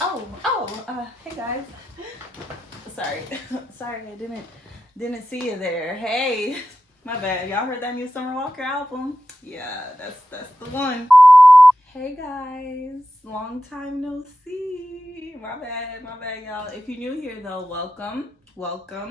Hey guys. Sorry, I didn't see you there. Hey, my bad. Y'all heard that new Summer Walker album? Yeah, that's the one. Hey guys, long time no see. My bad, y'all. If you're new here though, welcome.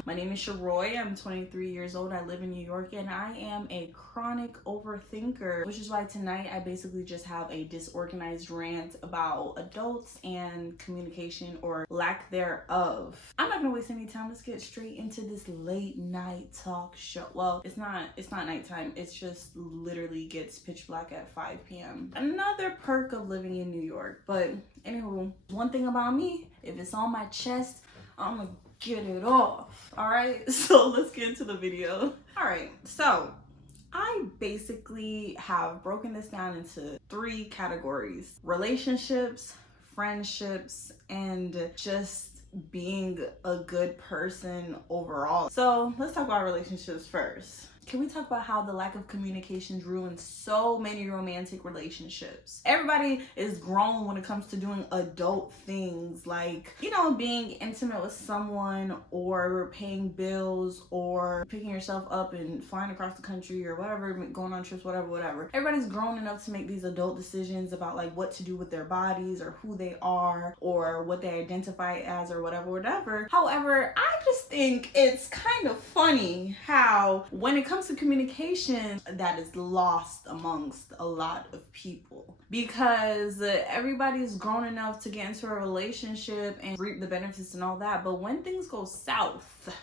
My name is Sharoy. I'm 23 years old. I live in New York and I am a chronic overthinker, which is why tonight I basically just have a disorganized rant about adults and communication or lack thereof. I'm not gonna waste any time. Let's get straight into this late night talk show. Well, it's not nighttime. It's just literally gets pitch black at 5 p.m. Another perk of living in New York. But anywho, one thing about me, if it's on my chest, I'm gonna get it off. All right, so let's get into the video. All right, so I basically have broken this down into 3 categories: relationships, friendships, and just being a good person overall. So let's talk about relationships first. Can we talk about how the lack of communications ruins so many romantic relationships? Everybody is grown when it comes to doing adult things like, being intimate with someone or paying bills or picking yourself up and flying across the country or whatever, going on trips, whatever. Everybody's grown enough to make these adult decisions about like what to do with their bodies or who they are or what they identify as or whatever. However, I just think it's kind of funny how when it comes to communication, that is lost amongst a lot of people because everybody's grown enough to get into a relationship and reap the benefits and all that, but when things go south,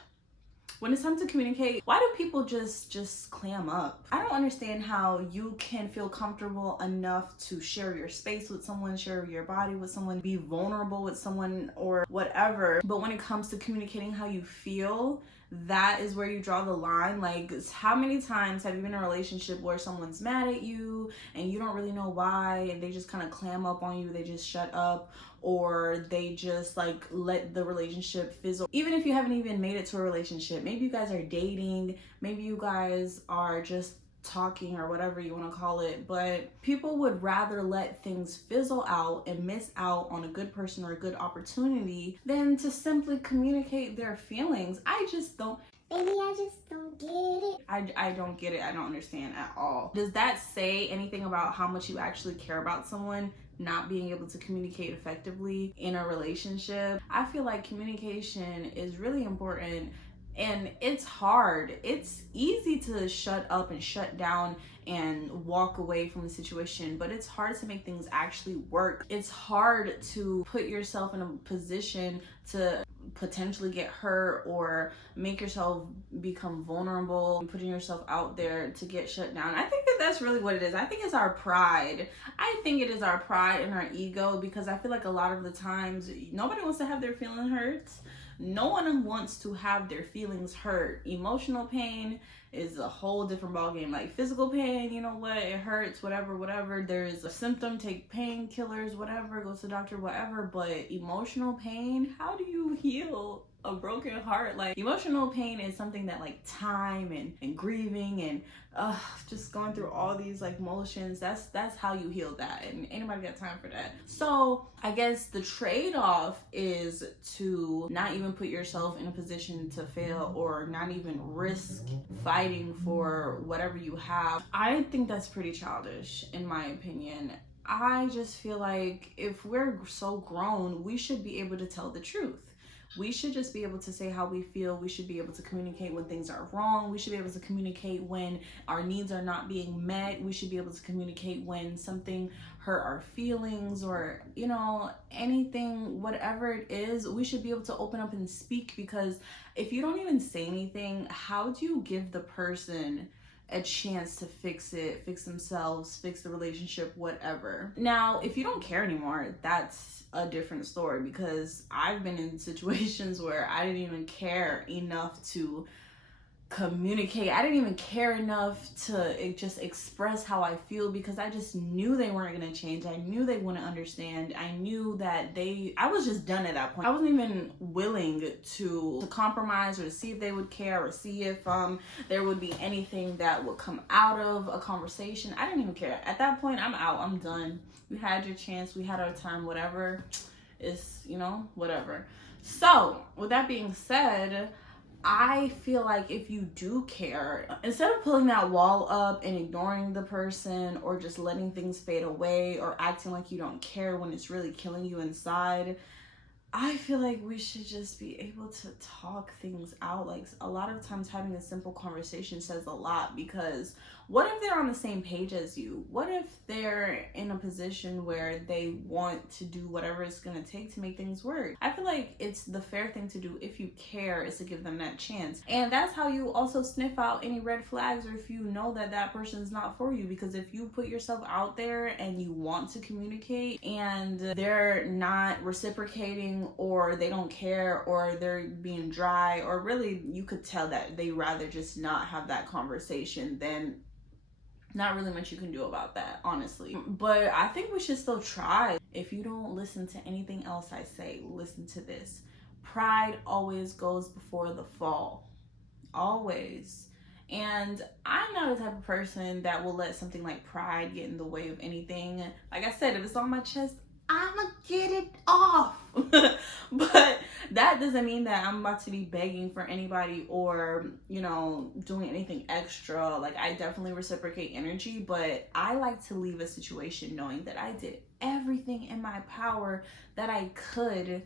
when it's time to communicate, why do people just clam up? I don't understand how you can feel comfortable enough to share your space with someone, share your body with someone, be vulnerable with someone or whatever, but when it comes to communicating how you feel, that is where you draw the line. Like, how many times have you been in a relationship where someone's mad at you and you don't really know why, and they just kind of clam up on you, they just shut up, or they just like let the relationship fizzle? Even if you haven't even made it to a relationship, maybe you guys are dating, maybe you guys are just talking or whatever you want to call it, but people would rather let things fizzle out and miss out on a good person or a good opportunity than to simply communicate their feelings. I just don't get it. I don't get it. I don't understand at all. Does that say anything about how much you actually care about someone? Not being able to communicate effectively in a relationship? I feel like communication is really important. And it's hard. It's easy to shut up and shut down and walk away from the situation, but it's hard to make things actually work. It's hard to put yourself in a position to potentially get hurt or make yourself become vulnerable and putting yourself out there to get shut down. I think that's really what it is. I think it's our pride. I think it is our pride and our ego, because I feel like a lot of the times nobody wants to have their feelings hurt. No one wants to have their feelings hurt. Emotional pain is a whole different ballgame. Like physical pain, you know what, it hurts, whatever. There's a symptom, take painkillers, whatever, go to the doctor, whatever. But emotional pain, how do you heal a broken heart? Like, emotional pain is something that like time and grieving and just going through all these like motions, that's how you heal that, and anybody got time for that. So I guess the trade-off is to not even put yourself in a position to fail or not even risk fighting for whatever you have. I think that's pretty childish in my opinion. I just feel like if we're so grown, we should be able to tell the truth. We should just be able to say how we feel. We should be able to communicate when things are wrong. We should be able to communicate when our needs are not being met. We should be able to communicate when something hurt our feelings or, anything, whatever it is. We should be able to open up and speak, because if you don't even say anything, how do you give the person a chance to fix it, fix themselves, fix the relationship, whatever? Now, if you don't care anymore, that's a different story, because I've been in situations where I didn't even care enough to communicate. I didn't even care enough to just express how I feel, because I just knew they weren't going to change. I knew they wouldn't understand. I knew that I was just done at that point. I wasn't even willing to compromise or to see if they would care or see if there would be anything that would come out of a conversation. I didn't even care. At that point, I'm out. I'm done. We had your chance. We had our time, whatever. It's, you know, whatever. So with that being said, I feel like if you do care, instead of pulling that wall up and ignoring the person or just letting things fade away or acting like you don't care when it's really killing you inside, I feel like we should just be able to talk things out. Like, a lot of times having a simple conversation says a lot, because what if they're on the same page as you? What if they're in a position where they want to do whatever it's going to take to make things work? I feel like it's the fair thing to do if you care, is to give them that chance. And that's how you also sniff out any red flags, or if you know that that person's not for you. Because if you put yourself out there and you want to communicate and they're not reciprocating, or they don't care, or they're being dry, or really you could tell that they rather just not have that conversation, then not really much you can do about that, honestly. But I think we should still try. If you don't listen to anything else I say, listen to this. Pride always goes before the fall. Always. And I'm not the type of person that will let something like pride get in the way of anything. Like I said, if it's on my chest, I'ma get it off. But that doesn't mean that I'm about to be begging for anybody or, you know, doing anything extra. Like, I definitely reciprocate energy, but I like to leave a situation knowing that I did everything in my power that I could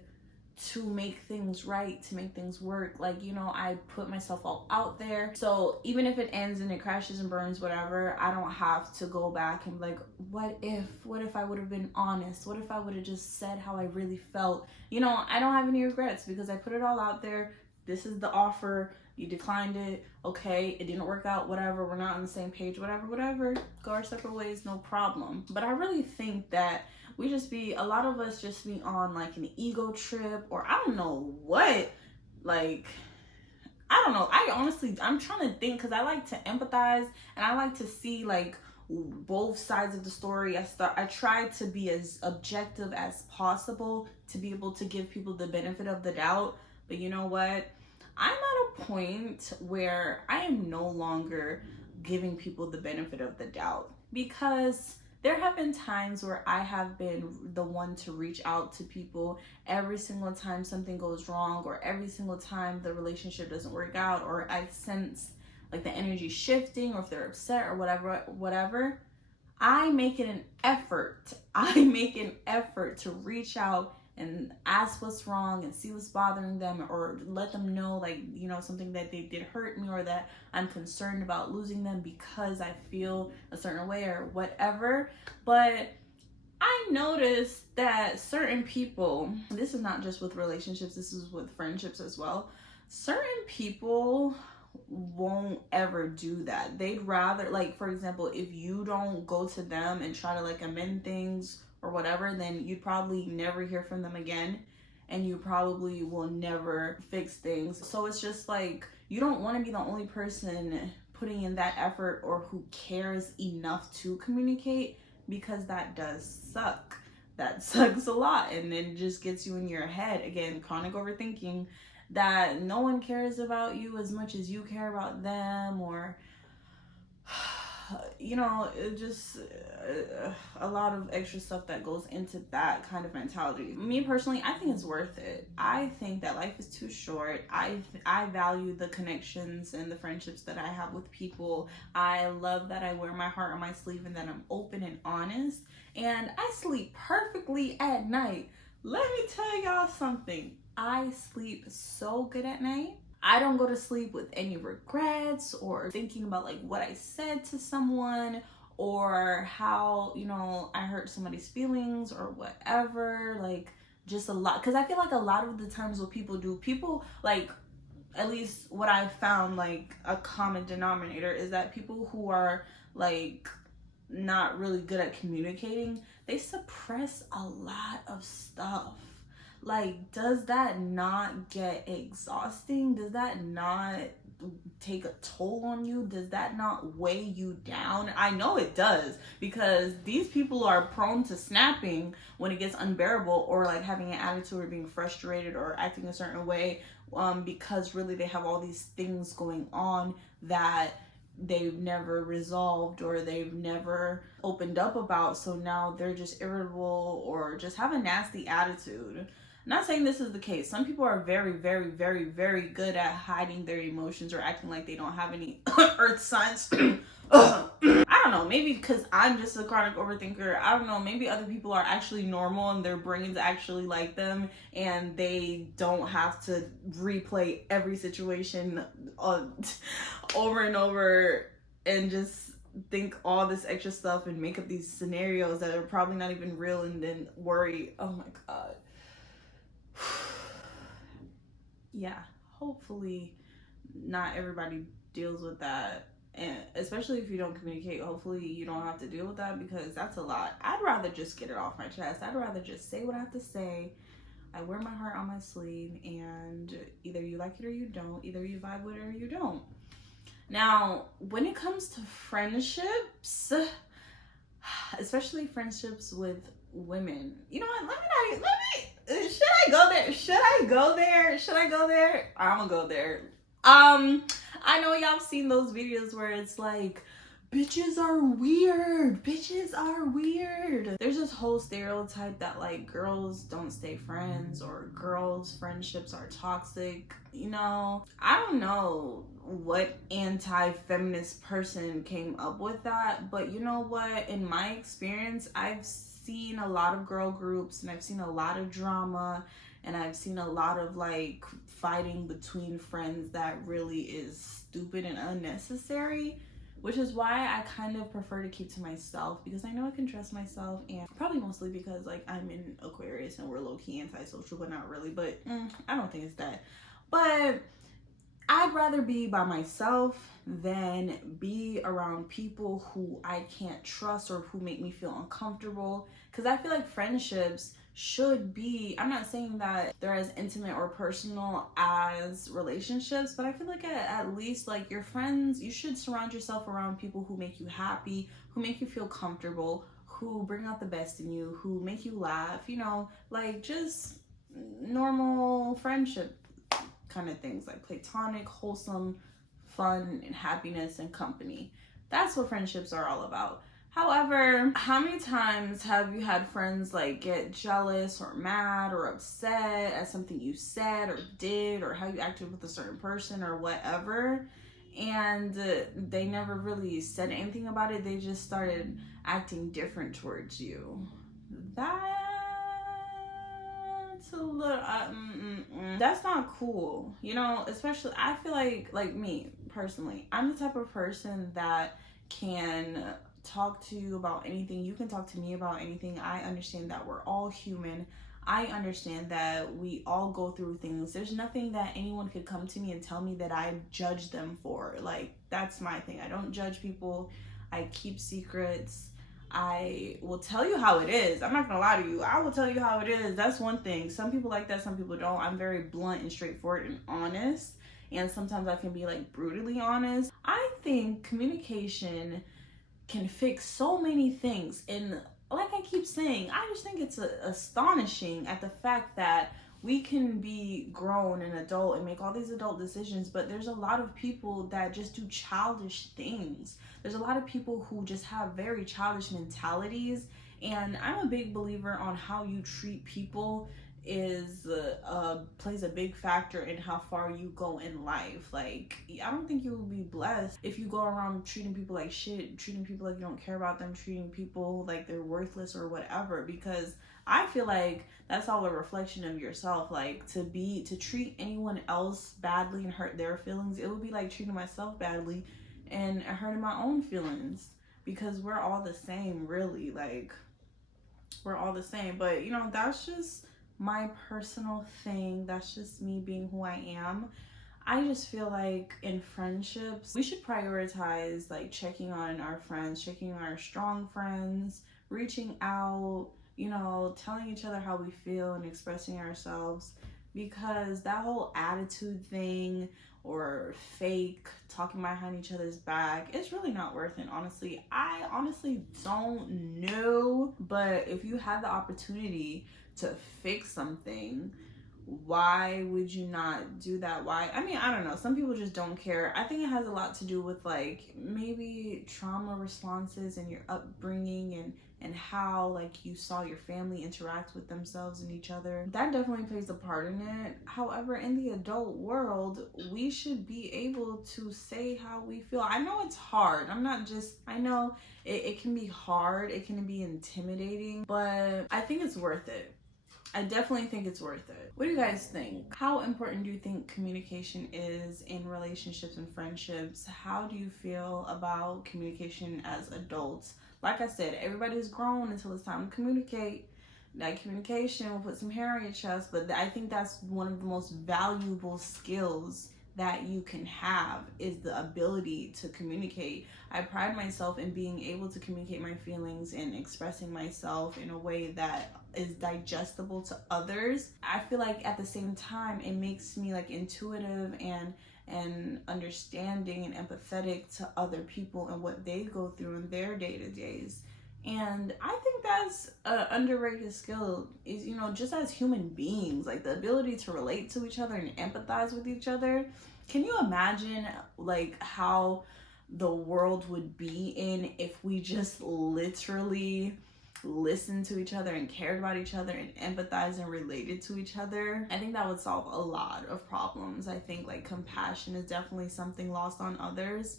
to make things right, to make things work. Like, you know, I put myself all out there. So even if it ends and it crashes and burns, whatever, I don't have to go back and be like, what if I would have been honest? What if I would have just said how I really felt? You know, I don't have any regrets because I put it all out there. This is the offer. You declined it. Okay, it didn't work out. Whatever. We're not on the same page. Whatever. Go our separate ways. No problem. But I really think that a lot of us just be on like an ego trip, or I don't know what. Like, I don't know. I'm trying to think, because I like to empathize and I like to see like both sides of the story. I try to be as objective as possible to be able to give people the benefit of the doubt. But you know what? I'm at a point where I am no longer giving people the benefit of the doubt, because there have been times where I have been the one to reach out to people every single time something goes wrong, or every single time the relationship doesn't work out, or I sense like the energy shifting, or if they're upset or whatever. I make it an effort. I make an effort to reach out and ask what's wrong and see what's bothering them, or let them know, like, you know, something that they did hurt me, or that I'm concerned about losing them because I feel a certain way or whatever. But I noticed that certain people, this is not just with relationships, this is with friendships as well, certain people won't ever do that. They'd rather, like, for example, if you don't go to them and try to like amend things or whatever, then you'd probably never hear from them again, and you probably will never fix things. So it's just like, you don't want to be the only person putting in that effort or who cares enough to communicate, because that does suck. That sucks a lot, and it just gets you in your head again, chronic overthinking, that no one cares about you as much as you care about them, or you know, it just a lot of extra stuff that goes into that kind of mentality. Me personally, I think it's worth it. I think that life is too short. I value the connections and the friendships that I have with people. I love that I wear my heart on my sleeve and that I'm open and honest, and I sleep perfectly at night. Let me tell y'all something. I sleep so good at night. I don't go to sleep with any regrets or thinking about like what I said to someone, or how, you know, I hurt somebody's feelings or whatever. Like, just a lot, because I feel like a lot of the times what people like, at least what I've found, like a common denominator is that people who are like not really good at communicating, they suppress a lot of stuff. Like, does that not get exhausting? Does that not take a toll on you? Does that not weigh you down? I know it does, because these people are prone to snapping when it gets unbearable, or like having an attitude or being frustrated or acting a certain way, because really they have all these things going on that they've never resolved or they've never opened up about, so now they're just irritable or just have a nasty attitude. I'm not saying this is the case. Some people are very, very, very, very good at hiding their emotions or acting like they don't have any earth signs. I don't know, maybe because I'm just a chronic overthinker. I don't know, maybe other people are actually normal and their brains actually like them and they don't have to replay every situation over and over and just think all this extra stuff and make up these scenarios that are probably not even real and then worry. Oh my god. Yeah, hopefully not everybody deals with that, and especially if you don't communicate, hopefully you don't have to deal with that, because that's a lot. I'd rather just get it off my chest. I'd rather just say what I have to say. I wear my heart on my sleeve, and either you like it or you don't. Either you vibe with it or you don't. Now, when it comes to friendships, especially friendships with women, you know what, should I go there? I'm gonna go there. I know y'all seen those videos where it's like, bitches are weird. There's this whole stereotype that like girls don't stay friends or girls' friendships are toxic. You know, I don't know what anti-feminist person came up with that, but you know what? In my experience, I've seen a lot of girl groups and I've seen a lot of drama and I've seen a lot of like fighting between friends that really is stupid and unnecessary, which is why I kind of prefer to keep to myself, because I know I can trust myself, and probably mostly because like I'm in Aquarius and we're low-key antisocial, but not really, but I don't think it's that. But I'd rather be by myself than be around people who I can't trust or who make me feel uncomfortable, because I feel like friendships should be, I'm not saying that they're as intimate or personal as relationships, but I feel like at least like your friends, you should surround yourself around people who make you happy, who make you feel comfortable, who bring out the best in you, who make you laugh, you know, like just normal friendship kind of things, like platonic, wholesome, fun, and happiness and company. That's what friendships are all about. However, how many times have you had friends like get jealous or mad or upset at something you said or did, or how you acted with a certain person or whatever, and they never really said anything about it, they just started acting different towards you? That's a little that's not cool, you know. Especially, I feel like me personally, I'm the type of person that can talk to you about anything. You can talk to me about anything. I understand that we're all human. I understand that we all go through things. There's nothing that anyone could come to me and tell me that I judge them for. Like, that's my thing. I don't judge people. I keep secrets. I will tell you how it is. I'm not gonna lie to you. I will tell you how it is. That's one thing. Some people like that, some people don't. I'm very blunt and straightforward and honest. And sometimes I can be like brutally honest. I think communication can fix so many things, and like I keep saying, I just think it's astonishing at the fact that we can be grown and adult and make all these adult decisions, but there's a lot of people that just do childish things. There's a lot of people who just have very childish mentalities, and I'm a big believer on how you treat people is plays a big factor in how far you go in life. Like, I don't think you will be blessed if you go around treating people like shit, treating people like you don't care about them, treating people like they're worthless or whatever, because I feel like that's all a reflection of yourself. Like, to treat anyone else badly and hurt their feelings, it would be like treating myself badly and hurting my own feelings, because we're all the same, really. Like, we're all the same. But you know, that's just my personal thing. That's just me being who I am. I just feel like in friendships, we should prioritize like checking on our friends, checking on our strong friends, reaching out, you know, telling each other how we feel and expressing ourselves, because that whole attitude thing or fake talking behind each other's back, it's really not worth it, honestly. I honestly don't know, but if you had the opportunity to fix something, why would you not do that? Why? I mean, I don't know. Some people just don't care. I think it has a lot to do with like maybe trauma responses and your upbringing and how like you saw your family interact with themselves and each other. That definitely plays a part in it. However, in the adult world, we should be able to say how we feel. I know it's hard. I know it can be hard. It can be intimidating, but I think it's worth it. I definitely think it's worth it. What do you guys think? How important do you think communication is in relationships and friendships? How do you feel about communication as adults? Like I said, everybody's grown until it's time to communicate. That communication will put some hair on your chest, but I think that's one of the most valuable skills that you can have, is the ability to communicate. I pride myself in being able to communicate my feelings and expressing myself in a way that is digestible to others. I feel like at the same time it makes me like intuitive and understanding and empathetic to other people and what they go through in their day-to-days. And I think that's an underrated skill, is, you know, just as human beings, like the ability to relate to each other and empathize with each other. Can you imagine like how the world would be in if we just literally listened to each other and cared about each other and empathized and related to each other? I think that would solve a lot of problems. I think like compassion is definitely something lost on others.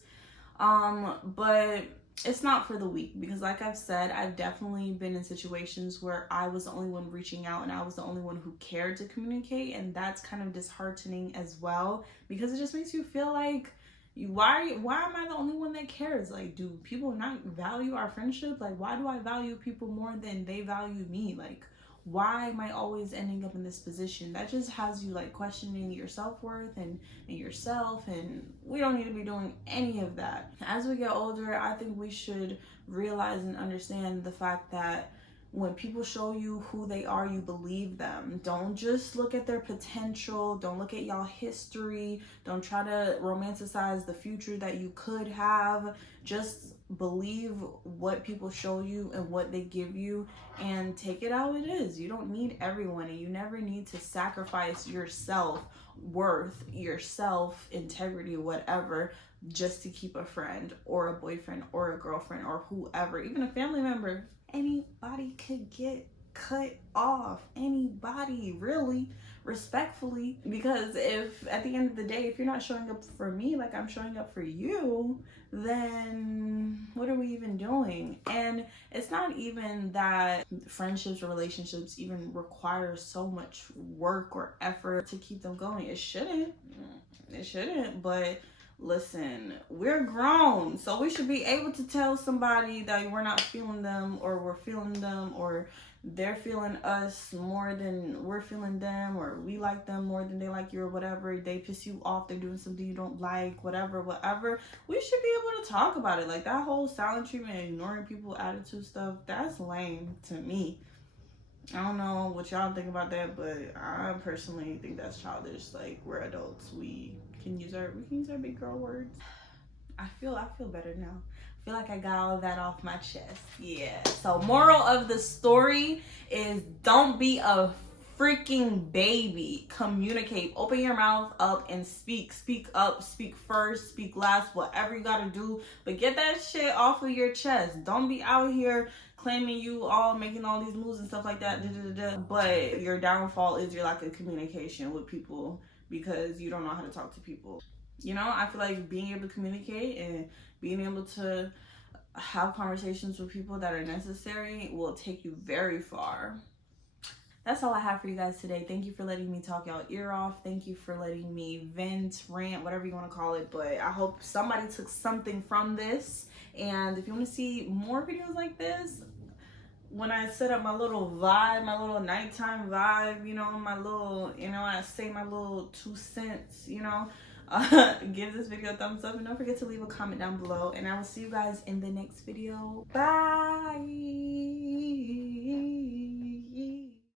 But it's not for the weak, because like I've said, I've definitely been in situations where I was the only one reaching out and I was the only one who cared to communicate, and that's kind of disheartening as well, because it just makes you feel like, why am I the only one that cares? Like, do people not value our friendship? Like, why do I value people more than they value me? Like, why am I always ending up in this position? That just has you like questioning your self-worth and yourself, and we don't need to be doing any of that. As we get older, I think we should realize and understand the fact that when people show you who they are, you believe them. Don't just look at their potential. Don't look at y'all history. Don't try to romanticize the future that you could have. Just believe what people show you and what they give you, and take it how it is. You don't need everyone, and you never need to sacrifice your self-worth, your self-integrity, whatever, just to keep a friend or a boyfriend or a girlfriend or whoever, even a family member. Anybody could get cut off. Anybody, really, respectfully. Because if at the end of the day, if you're not showing up for me like I'm showing up for you, then what are we even doing? And it's not even that friendships or relationships even require so much work or effort to keep them going. It shouldn't, but listen, we're grown, so we should be able to tell somebody that we're not feeling them, or we're feeling them, or they're feeling us more than we're feeling them, or we like them more than they like you, or whatever. They piss you off, they're doing something you don't like, whatever. We should be able to talk about it. Like, that whole silent treatment and ignoring people attitude stuff, that's lame to me. I don't know what y'all think about that, but I personally think that's childish. Like, we're adults. We can use our big girl words. I feel better now. I feel like I got all of that off my chest. Yeah. So moral of the story is, don't be a freaking baby. Communicate. Open your mouth up and speak. Speak up, speak first, speak last, whatever you gotta do. But get that shit off of your chest. Don't be out here claiming you all making all these moves and stuff like that. But your downfall is your lack of communication with people, because you don't know how to talk to people. You know, I feel like being able to communicate and being able to have conversations with people that are necessary will take you very far. That's all I have for you guys today. Thank you for letting me talk y'all ear off. Thank you for letting me vent, rant, whatever you want to call it. But I hope somebody took something from this. And if you want to see more videos like this, when I set up my little vibe, my little nighttime vibe, you know, my little, you know, I say my little 2 cents, you know, give this video a thumbs up, and don't forget to leave a comment down below, and I will see you guys in the next video. Bye.